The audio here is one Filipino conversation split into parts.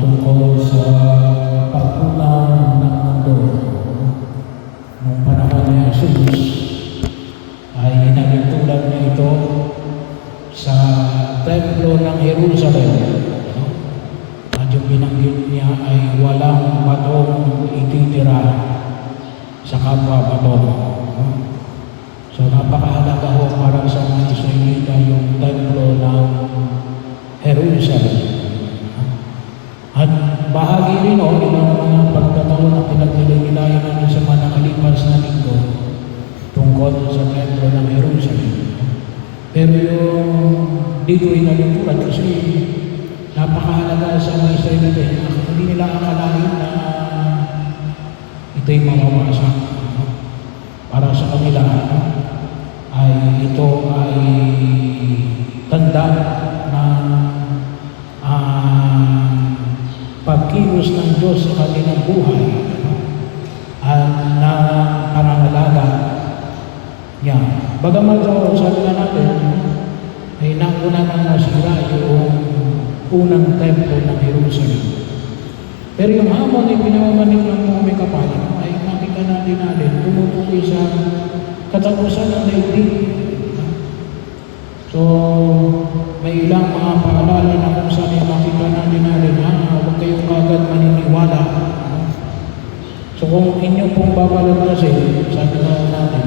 tungkol sa pagpunaw ng mundo. Noong panahon ni Jesus ay inalintulad niya ito sa templo ng Jerusalem. At yung binanggit niya ay walang batong ititira sa kapwa bato. So napakahalaga ho para sa mga Israelita yung templo ng Jerusalem. At bahagi rin o ilang mga pagkataon na pinagnilayan namin sa mga nakalipas na linggo tungkol sa templo ng Jerusalem. Pero yung dito ay nalintulad kasi napakahalaga sa mga Israelita. Hindi nila akalain na ito'y mawawasak. Para sa kanila ay ito ay tanda ng pagkilos ng Diyos sa kanilang buhay at na pangangalaga niya. Bagamat sabi na natin ay nauna nang nasira yung unang templo ng Jerusalem. Pero yung hamon ay pinamamanik ng mga may kapal ay makita natin tumutukoy sa katapusan ng daigdig. So, may ilang mga paalala na kung saan ay makita natin huwag kayong agad maniniwala. So, kung inyo pong babalaglasin, sabi na natin,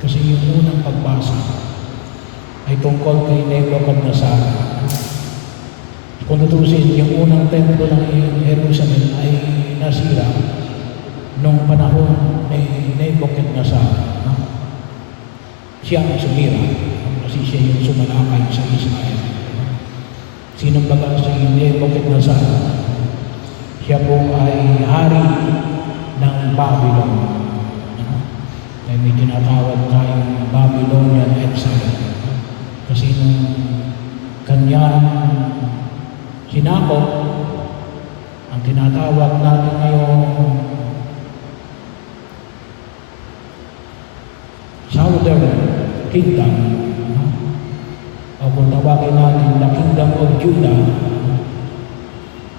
kasi yung unang pagbasa ay tungkol kay Nebuchadnezzar. Kung tutusin, yung unang templo ng Jerusalem ay nasira noong panahon ni Nebuchadnezzar. Siya ang sumira kasi siya yung sumalakay sa Israel. Sinong baga si Nebuchadnezzar? Siya po ay hari ng Babylon. Kaya may tinatawag tayong Babylonian exile. Kasi nung kanyang sinakop, ang tinatawag natin ngayon Southern Kingdom, o kung tawagin natin the Kingdom of Judah,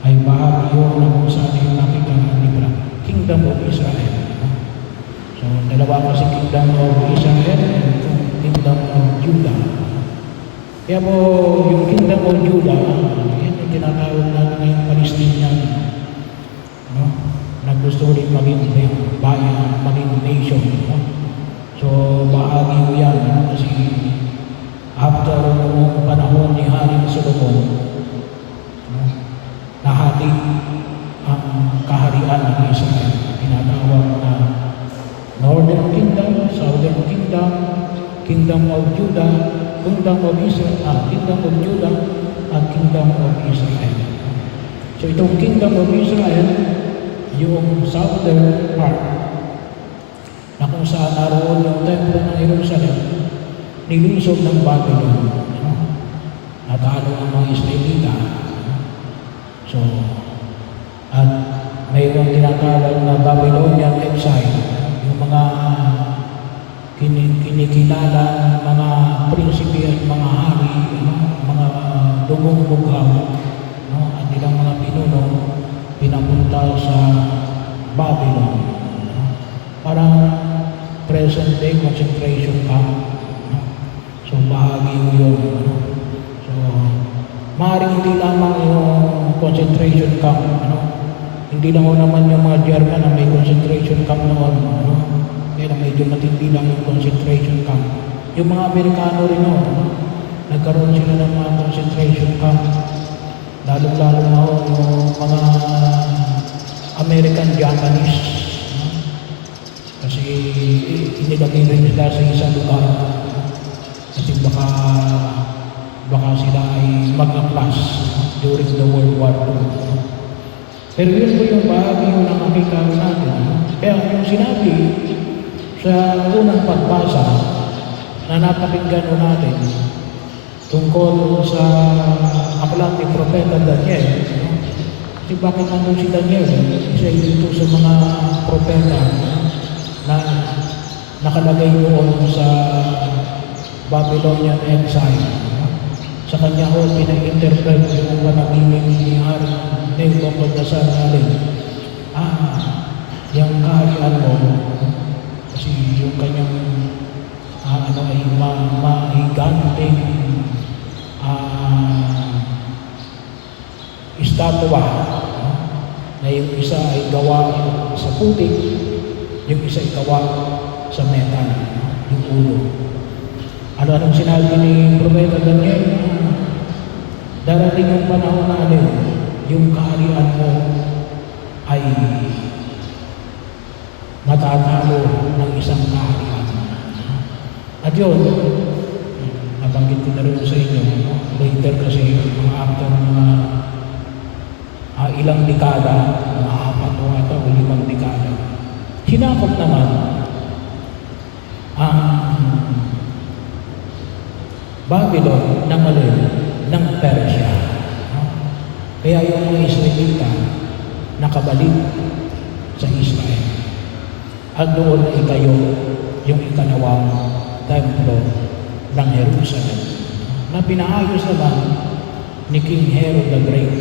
ay bahagi yun na kung saan yung nakita ng libra, Kingdom of Israel. So, dalawa kasi Kingdom of Israel and Kingdom of Judah. Kaya po, yung Kingdom of Judah, yan yung tinatawag natin ngayong Palestinian, na gusto rin maging bayan, maging nation. So, bahagi ko yan kasi after noong panahon ni Haring Solomon, nahati ang kaharian ng Israel. Tinatawag na Northern Kingdom, Southern Kingdom, Kingdom of Judah, Kingdom of Israel, Kingdom of Judah, at Kingdom of Israel. So itong Kingdom of Israel, yung southern part, na kung saan naroon yung templo ng Jerusalem, nilusog ng Babylon. Natalo ang mga Israelita. So, at mayroong tinatawag na Babylonian exile, yung mga kinikilala mga prinsipe at mga hari, mga dugong bughaw, at ilang mga pinuno pinapunta sa Babylon. Parang present day concentration camp. So, bahagi yun. So, maaaring hindi lamang yung concentration camp. Hindi lang naman yung mga German na may concentration camp noon. Kaya medyo matindi lang yung concentration camp. Yung mga Amerikano rin nagkaroon sila ng mga concentration camp. Lalo-lalo na yung mga American Japanese. Kasi inilagay rin nila sa isang lugar. Kasi baka sila ay mag-aplas during the World War II. Pero yun po yung bahagi yung nakakita natin. Kaya yung sinabi sa unang pagbasa na napakinggan natin tungkol sa aklat ni Propeta Daniel. Kasi bakit nandun si Daniel? Isa dito sa mga propeta na nakalagay doon sa Babylonian exile. Sa kanya ho, pina-interpret yung panaginip ni Haring Nebuchadnezzar natin, yung kaharian mo, kasi yung kanyang ay mahiganting estatwa, na yung isa ay gawa sa putik, yung isa ay gawa sa metal, yung ulo. Ano-anong sinabi ni Propeta Daniel? Darating yung panahon na yung kaharian mo ay matatalo ng isang kaharian. At yun, nabanggit ko na rin sa inyo, later kasi after mga ilang dekada, mga 4 o 5 dekada, hinakot naman ang Babylon ng Persia. Kaya yung mga Israelita nakabalik sa Israel. At doon na itayo yung ikalawang templo ng Jerusalem na pinaayos naman ni King Herod the Great.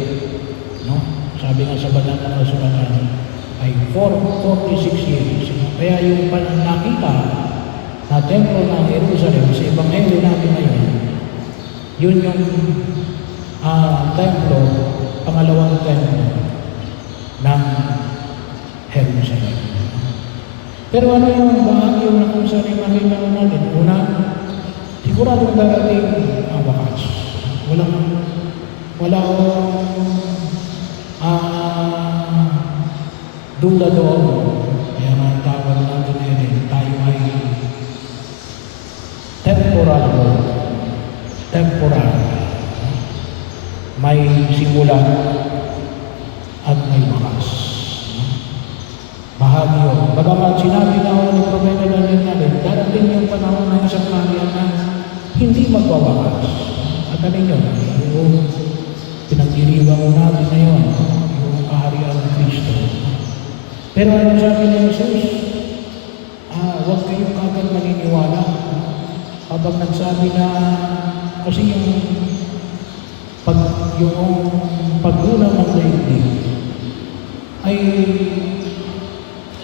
Sabi nga sa banal na kasulatan ay 46 years. Kaya yung nakita na templo ng Jerusalem sa Ebanghelyo natin ngayon, yun yung templo, pangalawang templo ng Jerusalem. Pero ano yung bahagi na kung saan yung makita natin? Una, siguradong darating ang wakas. Wala duda doon. Kaya nga tawag natin ngayon, tayo ay temporal. May simula at may wakas. Bahagi yun. Bagamat sinabi na ni Propeta Daniel natin, darating yung panahon ng isang kaharian na hindi magwawakas. At ano yun? Yung pinagdiriwang natin ngayon, yung kaharian ng Kristo. Pero ano sabi ni Jesus? Huwag kayong kagad maniniwala. Habang nagsabi na, kasi yung paggulang ng daigdig ay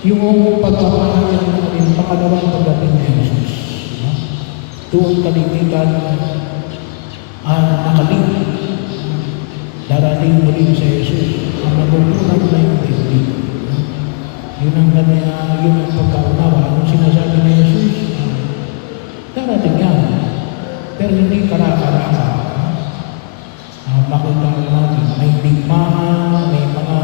yung pagpapahayag natin pangalawang pagdating ni Jesus. Doon kalimitan nakaling darating muli sa Jesus ang magugulang na yung daigdig. Yun ang pagkaunawa. Anong sinasabi ni Jesus? Darating yan. Pero hindi karaka-raka. Makita natin, may digmaan, may mga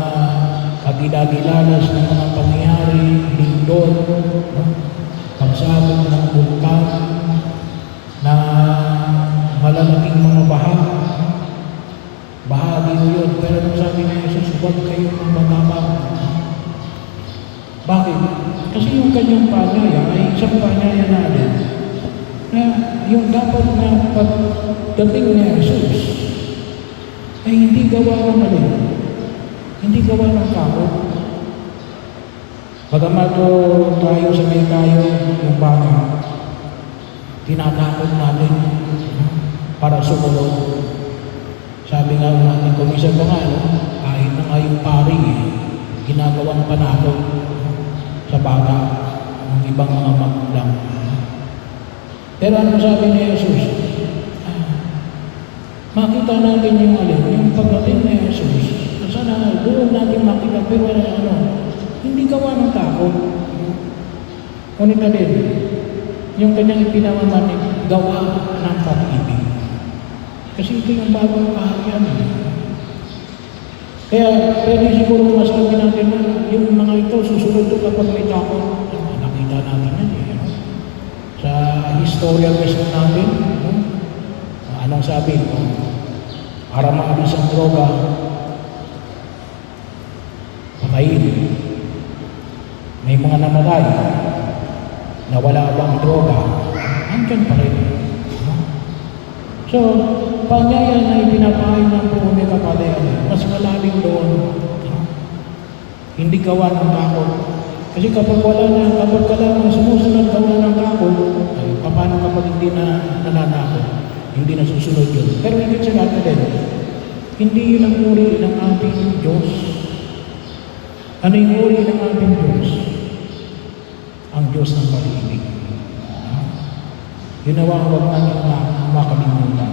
kagilagilalas ng mga pangyayari, lindol, pagsabog ng bulkan, na malalaking mga bahagi yun. Pero nung sabi ni Jesus, huwag kayong mamamang. Bakit? Kasi yung kanyang panyaya ay isang panyaya natin na yung dapat na pagdating ni Jesus ay hindi gawa ng mali, hindi gawa ng takot. Bagamat tayo sa may tayo yung baka, tinatakot natin para sumunod. Sabi nga natin, kumisan pa nga, kahit na nga yung pari, ginagawang panakot sa bata ng ibang mga magulang. Pero ano sabi ni Jesus? Makita natin yung pagdating ni Jesus. Sana doon natin makita, pero hindi gawa ng takot. Ngunit na din, yung kanyang ipinamamanig, gawa ng pag-ibig. Kasi ito yung bagong kaharian. Kaya pwede siguro masabi natin na yung mga ito susunod kapag may takot. Nakita natin yan sa historia mismo natin. Anong sabi? Para maalis ang droga, patayin. May mga namatay na wala bang droga, andyan pa rin. So, panyaya na ipinapahay ng puno kapatid, mas malalim doon. Hindi gawa ng takot. Kasi kapag ka lang sumusunod gawa ng takot, paano kapag hindi na nananakot? Hindi na susunod yun. Pero higit sa lahat din, hindi yun ang uri ng ating Diyos. Ano yung uri ng ating Diyos? Ang Diyos ng pag-ibig. Yun nawa huwag natin makalimutan.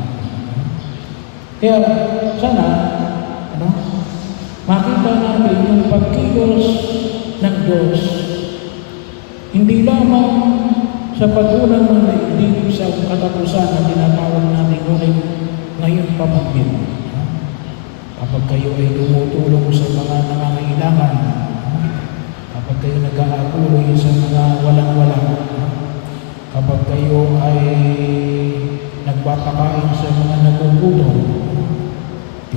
Kaya sana, makita natin yung pagkilos ng Diyos, hindi lamang sa pag-unang ng daigdig sa katapusan na tinatawag natin ngunit ngayon pa man din. Kapag kayo ay tumutulong sa mga nangangailangan, kapag kayo nag-aakuloy sa mga walang-wala, kapag kayo ay nagpapakain sa mga nagugutom,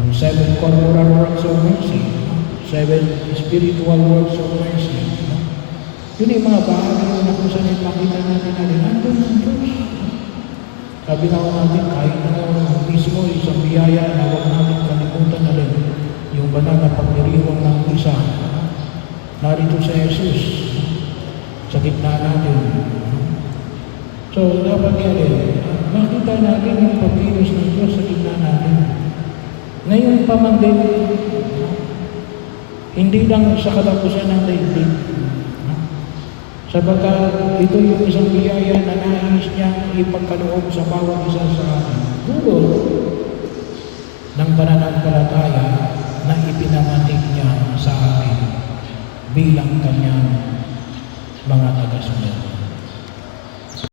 yung 7 corporal works of mercy, 7 spiritual works of mercy, yun yung mga bahagi na kung saan makita natin na rin, nandun ang Diyos. Sabi na natin, kahit na mismo isang biyaya na huwag natin kalimutan na rin yung banal na pagdiriwang ng isa. Narito sa Jesus, sa gitna natin. So, dapat yan makita natin yung pagkilos ng Diyos sa gitna natin. Ngayon pa man din, hindi lang sa katapusan ng daigdig. Sabagat ito yung isang biyaya na nais niyang ipagkaloob sa bawat isa sa atin. Dulot ng pananampalataya na ipinamatig niya sa atin bilang kanyang mga tagasunod.